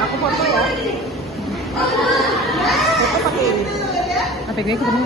Aku foto ya. Foto pakai ini. APK ketemu.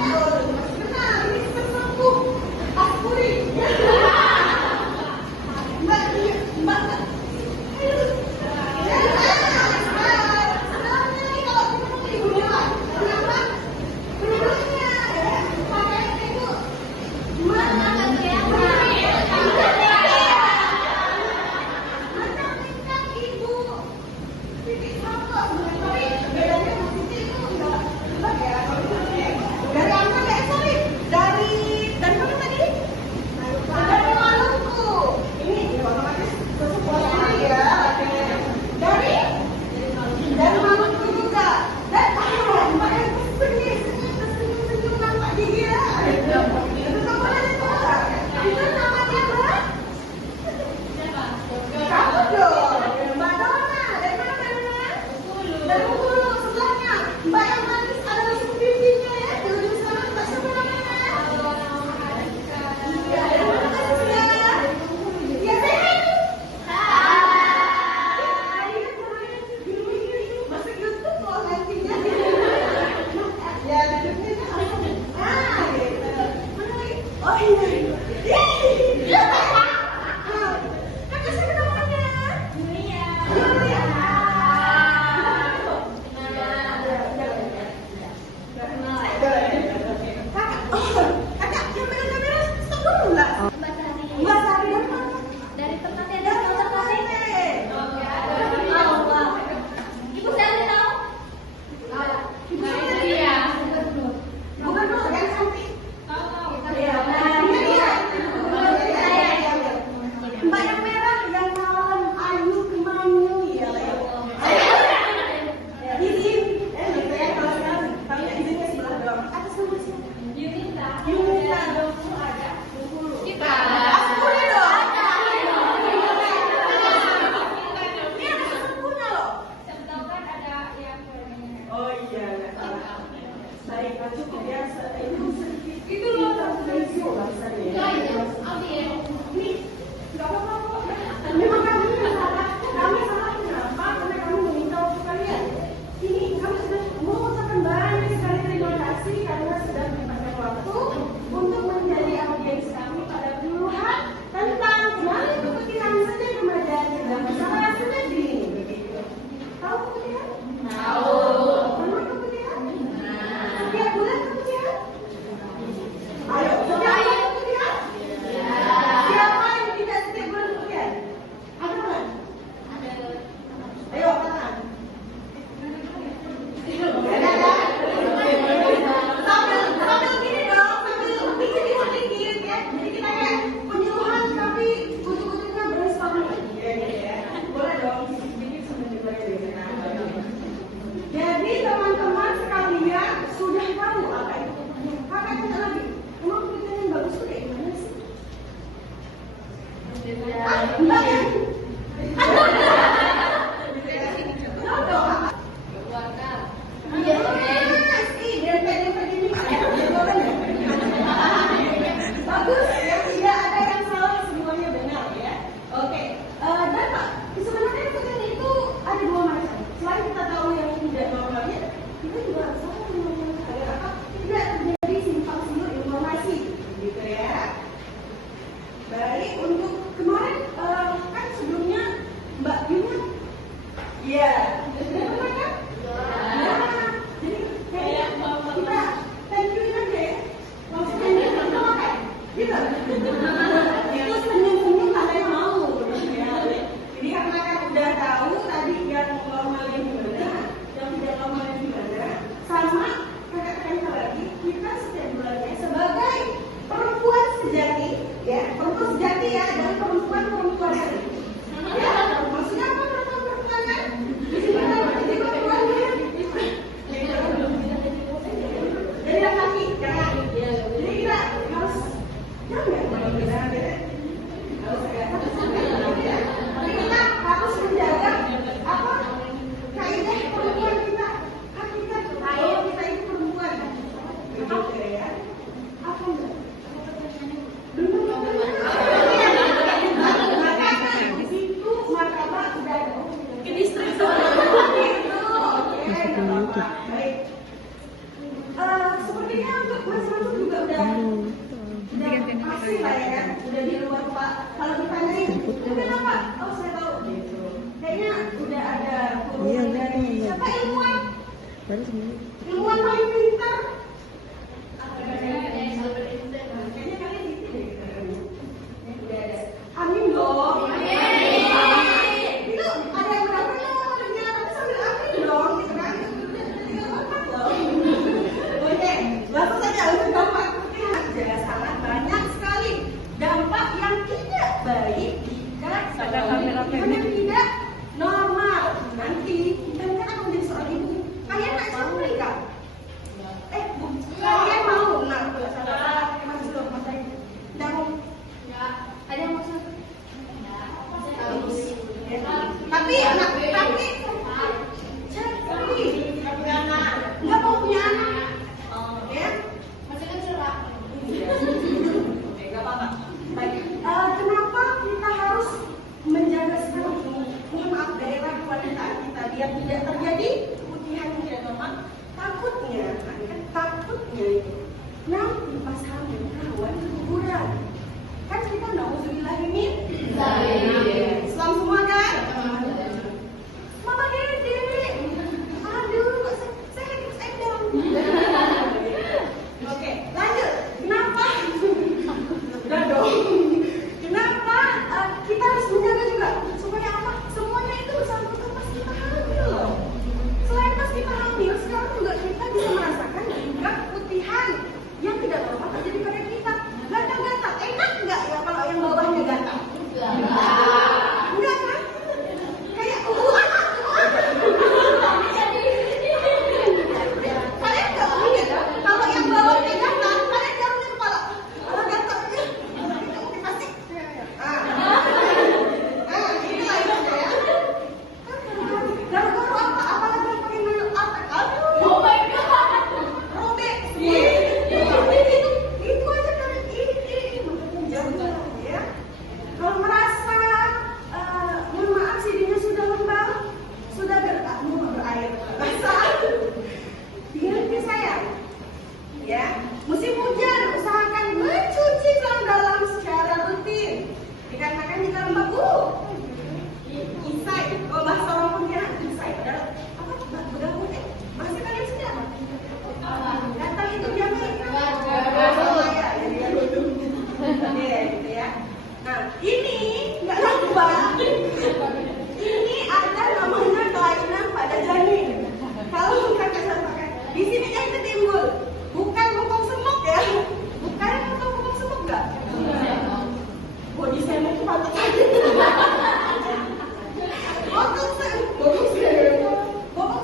kaki, jangan. Jadi kita harus tapi kita harus menjaga apa kaidah perempuan kita. Kan kita itu perempuan. Apa ya? Apa enggak? Sepertinya untuk Mas Mansur juga udah pasti lah ya, udah di luar Pak. Kalau ditanyain, kenapa? Oh saya tahu. Kayaknya udah ada guru dari siapa ilmuwan? Ilmuwan paling pintar. Kayaknya kalian gitu deh. Amin dong. Itu ada yang berapa nomornya? Tapi sambil amin dong, gitu kan? Oke, langsung saja untuk dampak aja sangat banyak sekali dampak yang tidak baik jika yang tidak normal. Nanti kita kan akan menjadi seorang ibu. Kalian nggak siap menikah? Kalian mau? Nah, masih belum, masih tidak mau. Ada yang mau? Tapi anak, tapi nggak mau punya anak, ya? Masih kecil Pak. Nggak apa-apa. Baik. Kenapa kita harus menjaga sekarang ini? Mohon maaf daerah wanita kita biar tidak terjadi keputihan yang tidak normal. Takutnya itu nanti pas hamil rawan keguguran. Kan kita nauzubillah ini. Islam semua kan? Mama Dewi. Aduh, saya hidup saya dong. Oke, lanjut. Kenapa? Udah dong. Kenapa kita harus menjaga juga supaya apa? Semuanya itu bersangkutan pas kita hamil loh. Selain pas kita hamil, sekarang juga kita bisa merasakan juga keputihan yang tidak normal terjadi pada kita. Gatal-gatal, enak nggak ya kalau yang bawahnya gatal? Enggak kan? Kayak kalian nggak mungkin kalau yang bawahnya gatal, kalian jarumin kepala. Kalau gatalnya, pasti. Ini lagi ya. Garu-garu apa? Apalagi yang pakai nail art? Aduh. Oh my god. Robek. Itu aja kan ini maksudnya jauh ya. Kalau merasa mohon maaf sininya sudah lembab, sudah berair basah, diganti sayang. Ya, musim hujan usahakan mencuci dalam secara rutin. Dikarenakan jika lembab isai, kalau bahasa orang Pontianak isai adalah apa? Bergabung bahasa kalian sudah apa? Gatal itu jangan gitu ya. Nah, ini nggak lembab. Ini ada namanya kelainan pada janin. Kalau kakak sampaikan, di sini itu timbul. Bukan bokong semut ya. Bukan bokong semut nggak? Body stem itu patut saja. Bokong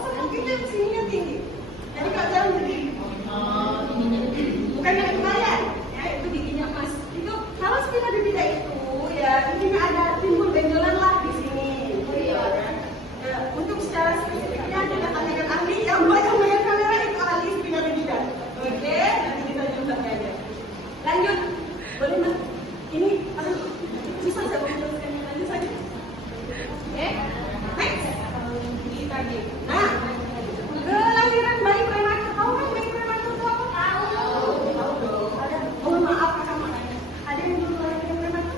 semut itu sininya tinggi. Jadi kalau jalan gede. Bukan yang kemarin, ya itu giginya emas. Itu kalau kita tidak itu ya, di sini ada timbul benjolan lah di sini. Untuk secara spesifiknya kita tanyakan ahli yang megang kamera itu ahli spinal bidang. Oke, nanti kita coba aja. Lanjut, boleh mas? Ini susah saya mau jelaskannya, lanjut saja. Next. Ini tadi. Nah, kelahiran bayi prematur. Tahu kan bayi prematur itu apa? Tahu. Ada. Oh maaf kakak makanya. Ada yang belum lahir prematur?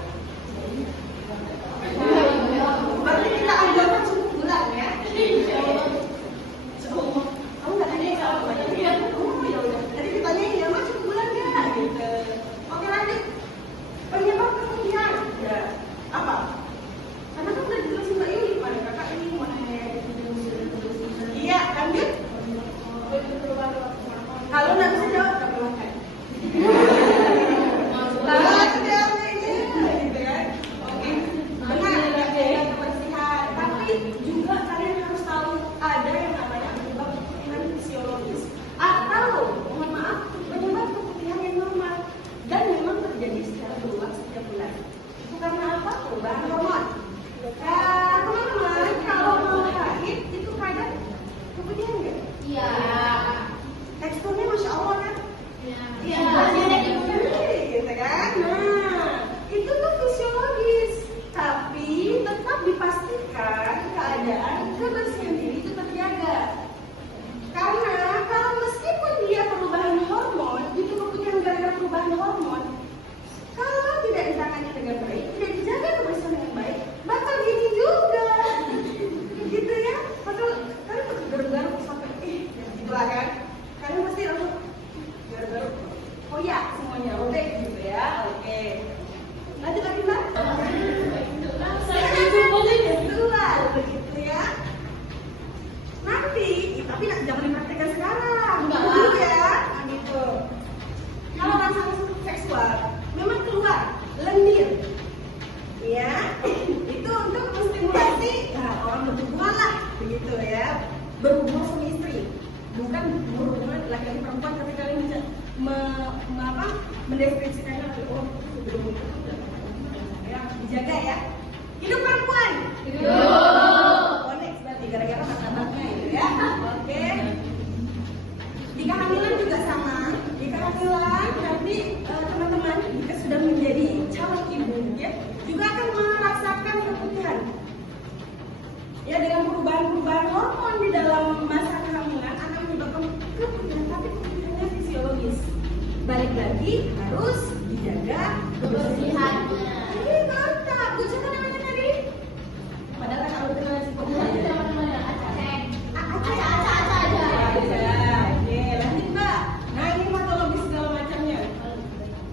gitu kan? Nah, itu tuh fisiologis, tapi tetap dipastikan keadaan kebersihan diri itu terjaga. Karena kalau meskipun dia perubahan hormon, itu bukan gara-gara perubahan hormon, kalau tidak ditangani dengan baik, tidak dijaga kebersihan yang baik, bakal gini juga, gitu ya. Bakal kalian garuk-garuk sampai gitu lah kan? Kalian pasti langsung garuk-garuk, oh ya semuanya robek gitu ya. Oke. Lanjut lagi Mbak. Saya itu boleh keluar begitu ya. Nanti, tapi jangan dipraktekkan sekarang. Dulu ya, nah gitu. Kalau rasa seksual memang keluar lendir, ya. Itu untuk menstimulasi orang berhubungan lah, begitu ya. Berhubungan suami istri, bukan berhubungan laki-laki perempuan. Tapi kalian bisa mendeskripsikannya oh berhubungan ya, dijaga ya. Hidup perempuan. Koneksi berarti gara-gara kata-katanya itu ya. Oke. Jika hamilan juga sama. Jika hamilan nanti teman-teman jika sudah menjadi calon ibu ya, juga akan merasakan keputihan. Ya, dengan perubahan-perubahan hormon di dalam masa kehamilan akan menyebabkan keputihan, tapi keputihannya fisiologis. Balik lagi harus dijaga kebersihannya. Ini mantap. Bu, siapa namanya tadi? Padahal kan kalau kita cukup aja. Oke, lanjut Mbak. Nah, ini patologis segala macamnya.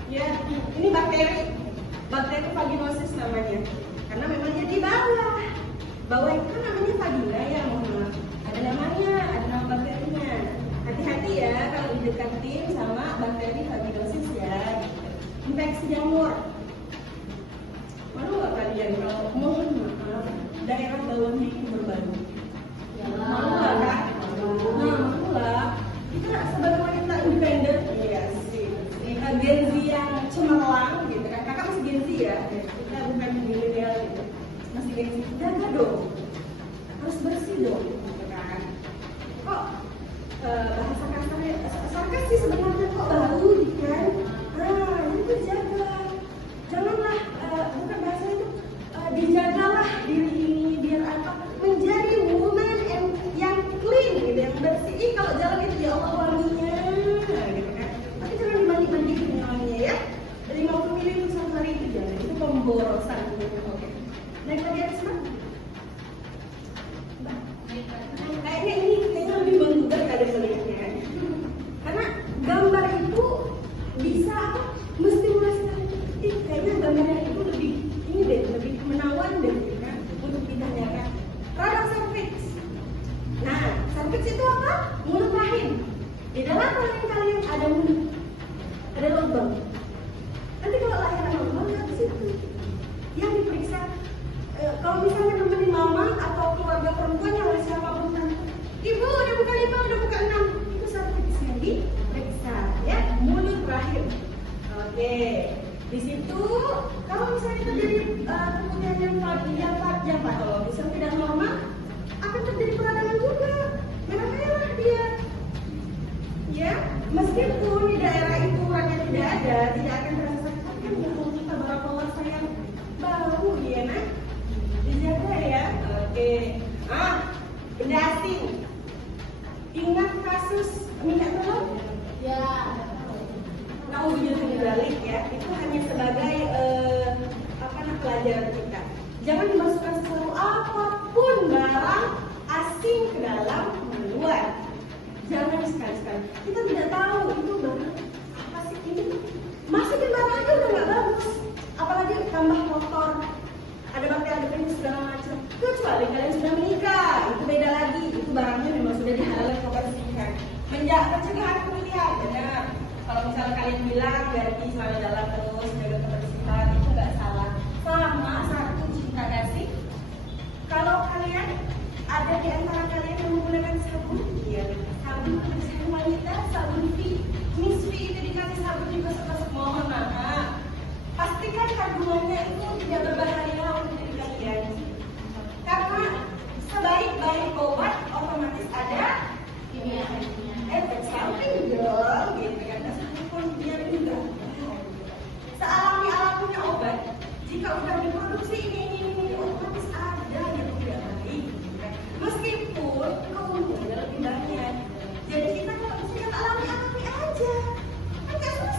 Ya, ini bakteri vaginosis namanya. Karena memang dia di bawah. Bawah itu kan namanya vagina ya, mohon maaf. Ada namanya, ada nama bakterinya. Hati-hati ya kalau didekatin sama bakteri vaginosis ya. Infeksi jamur. Malu nggak kalian kalau mohon maaf daerah bawahnya itu berbau? Malu nggak kan? Nah, malu lah. Kita sebagai wanita independen, iya sih. Gen Z yang cemerlang gitu kan? Kakak masih Gen Z ya? Kita bukan milenial gitu. Masih Gen Z. Jaga dong. Harus bersih dong, gitu kan? Kok bahasa kasarnya sarkas sih sebenarnya, kok bau gitu kan? Nah, itu jaga. Janganlah bukan bahasa itu dijagalah diri ini biar apa menjadi woman yang clean gitu, yang bersih. Kalau jalan itu ya Allah wanginya gitu kan, tapi jangan dibanding-bandingin wanginya ya. Dari 50 ml satu hari itu jangan, itu pemborosan gitu. Oke, naik lagi atas Mbak. Kayaknya lebih menggugah keadaan selanjutnya, karena gambar itu bisa apa menstimulasi kayaknya gambarnya itu lebih ini deh, lebih menawan deh kan untuk ditanyakan. Radang serviks. Nah, serviks itu apa? Mulut rahim. Di dalam rahim kalian ada mulut, ada lubang. Nanti kalau lahiran lubang di situ yang diperiksa. Kalau misalnya nemenin mama atau keluarga perempuan yang oleh siapapun tante, ibu udah buka 5, udah buka 6, itu serviks yang diperiksa ya, mulut rahim. Oke. Di situ kalau misalnya terjadi keputihan yang patologis yang tidak normal, akan terjadi peradangan juga, merah-merah dia. Ya, meskipun di daerah itu uratnya tidak ada, tidak akan terasa sakit, tapi kan kalau kita barakallah sayang bau ya nak, dijaga ya. Oke. Benda asing. Ingat kasus minyak telur? Ya. Nauzubillah balik ya, itu hanya sebagai pelajaran kita. Jangan dimasukkan sesuatu apapun barang asing ke dalam luar. Jangan sekali-sekali. Kita tidak tahu itu barang apa sih ini. Masukin barang aja udah nggak bagus. Apalagi tambah kotor. Ada bakteri, ada virus segala macam. Kecuali kalian sudah menikah, itu beda lagi. Itu barangnya memang sudah dihalalkan kebersihan. Pencegahan kematian, benar. Kalau misalnya kalian bilang ganti selalu dalam terus jaga kebersihan, itu nggak salah. Sama satu cinta kasih. Kalau kalian ada di antara kalian yang menggunakan sabun, ya sabun kebersihan wanita, sabun Misfi itu dikasih sabun juga seperti mohon maaf. Pastikan kandungannya itu tidak berbahaya untuk diri kalian. Karena sebaik-baik obat otomatis ada efek samping dong, gitu kan.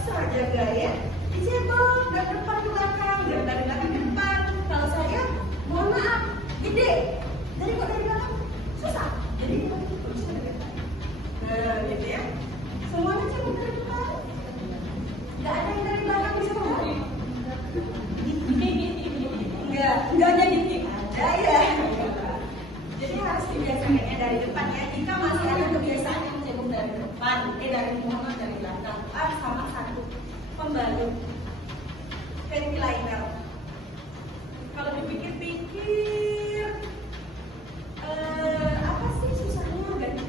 susah jaga ya. Dicebok dari depan ke belakang, dari belakang ke depan. Kalau saya, mohon maaf, gede. Dari belakang susah. Jadi kita bisa dari depan. Nah, gitu ya. Semuanya cebok dari depan. Nggak ada yang dari belakang bisa ngomong. Enggak jadi ada ya. Jadi harus dibiasakannya dari depan ya. Jika masih ada kebiasaan yang mencebok dari depan, dari mohon dari belakang, sama satu pembalut ventilator. Kalau dipikir-pikir, apa sih susahnya ganti?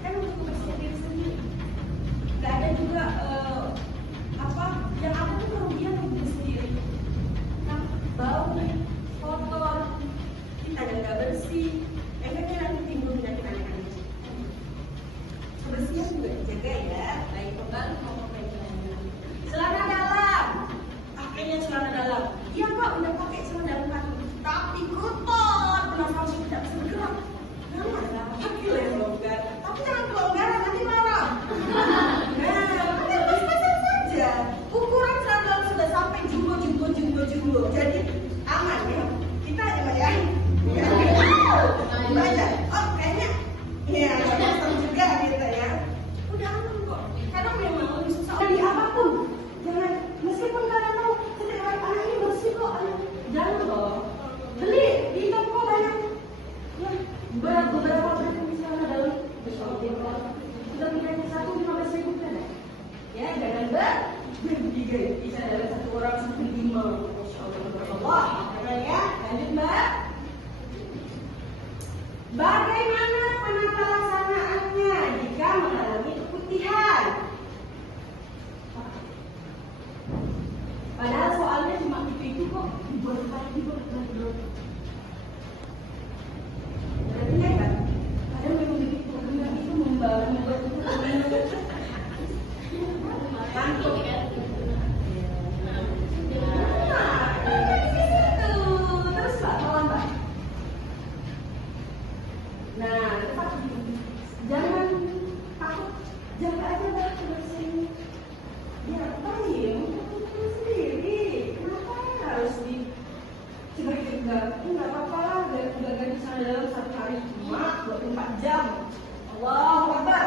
Kan untuk membersihkan diri sendiri. Nggak ada juga yang ada tuh kerugian untuk diri sendiri. Nah, bau, kotor, kita nggak bersih, efeknya nanti timbul penyakit aneh-aneh. Kebersihan juga dijaga ya, baik pembalut maupun ventilator. Celana dalam, pakainya celana dalam. Iya kak, udah pakai celana dalam kan, tapi kotor, kenapa harus tidak bisa bergerak? Nah, pakai yang longgar, tapi jangan kelonggaran nanti marah. Nah, pakai pas-pasan saja. Ukuran celana dalam sudah sampai jumbo. Jadi aman ya. Kita aja Mbak ya. Mbak aja. Oh kayaknya, ya serem juga gitu ya. Udah aman kok. Karena memang lebih susah. Dari apapun, jangan meskipun kalian tahu setiap anak ini bersih kok, jangan loh. Beli di toko banyak. Ya, beberapa macam celana dalam. Sudah punya satu 15.000 kan? Ya, jangan bertiga bisa dalam satu orang 1.500. Wah, ya, lanjut Mbak. Bagaimana penata laksanaannya jika mengalami keputihan? Padahal soalnya cuma itu kok dibuat lagi. Berarti ya kan? Padahal memang begitu, karena itu membuat mantuk ya. Terus Mbak, malam Mbak. Nah, tetap jangan takut, jaga aja Mbak kebersihan. Ya, baik, untuk sendiri. Kenapa harus sebagai enggak apa-apa lah, enggak ganti celana dalam satu hari cuma 24 jam. Allahu Akbar.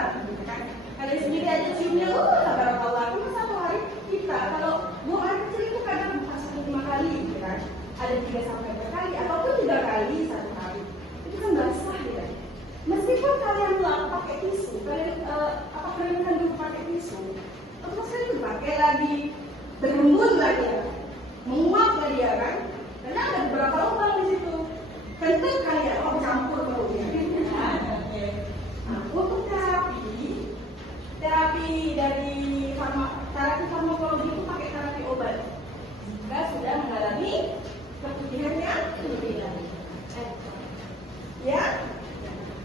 Kalian sendiri aja ciumnya, tabarakallah. Cuma satu hari kita kalau mau air kecil itu kadang bukan 1-5 kali, gitu kan? Ada 3-4 kali ataupun 3 kali satu hari. Itu kan nggak sah ya. Meskipun kalian pakai tisu, kalian kan dulu pakai tisu, terus itu pakai lagi, berembun lagi ya, menguap lagi ya kan? Karena ada beberapa lubang di situ. Kentut kalian, campur baunya. Nah, untuk terapi dari terapi farmakologi itu pakai terapi obat. Jika sudah mengalami keputihannya lebih lanjut. Ya?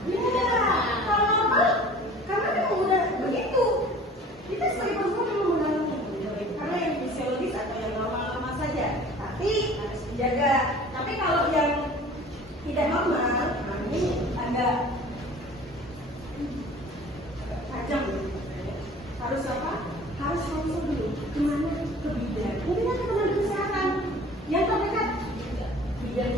Ya. Kalau apa? Karena memang udah begitu. Kita sebagai perempuan memang mengalami karena yang fisiologis atau yang normal-normal saja. Tapi harus dijaga. Tapi kalau yang tidak normal, ini agak tajam. Harus apa? Harus langsung dulu kemana? Ke bidan. Mungkin ke tenaga kesehatan yang terdekat. Bidan